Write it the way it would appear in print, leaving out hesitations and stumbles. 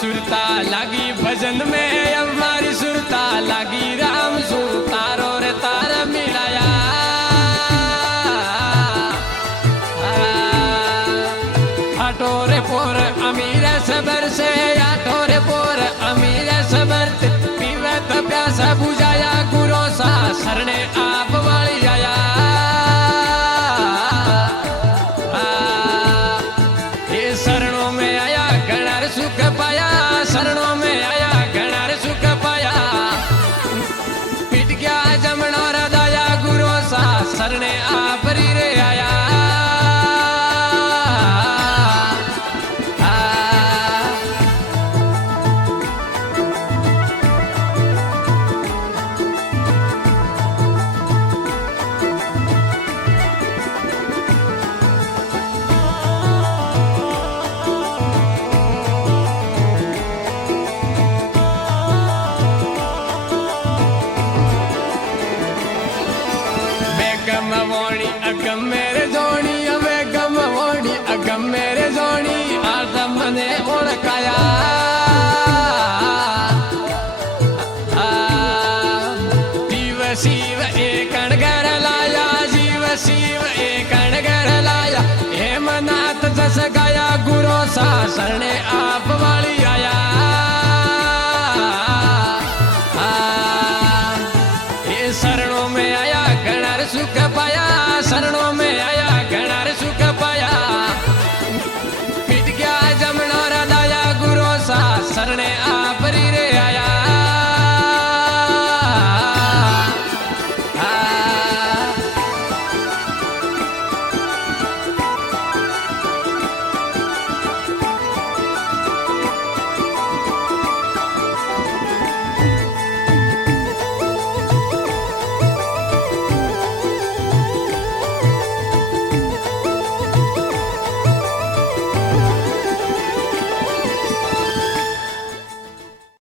सुरता लागी भजन में अब मारी सुरता लागी राम सु तारो रे तार मिलाया आठो रे पोर अमीर सबर से आठो रे पोर अमीर सबर पीवत प्यासा बुझाया गुरो सा सरने आप वाली आया ये शरणों में आया गणर सुख पाया शरणों में आया गणर सुख पाया पिट गया जमनो रदाया गुरो सा सरने आप रे आया गमवोणी अगम मेरे जोड़ी अवे गमवोणी अगम मेरे जोड़ी आदम ने ओळखाया जीव शिव एक घर लाया जीव शिव एक घर लाया हेमनाथ जस गाया गुरो सा शरणे आप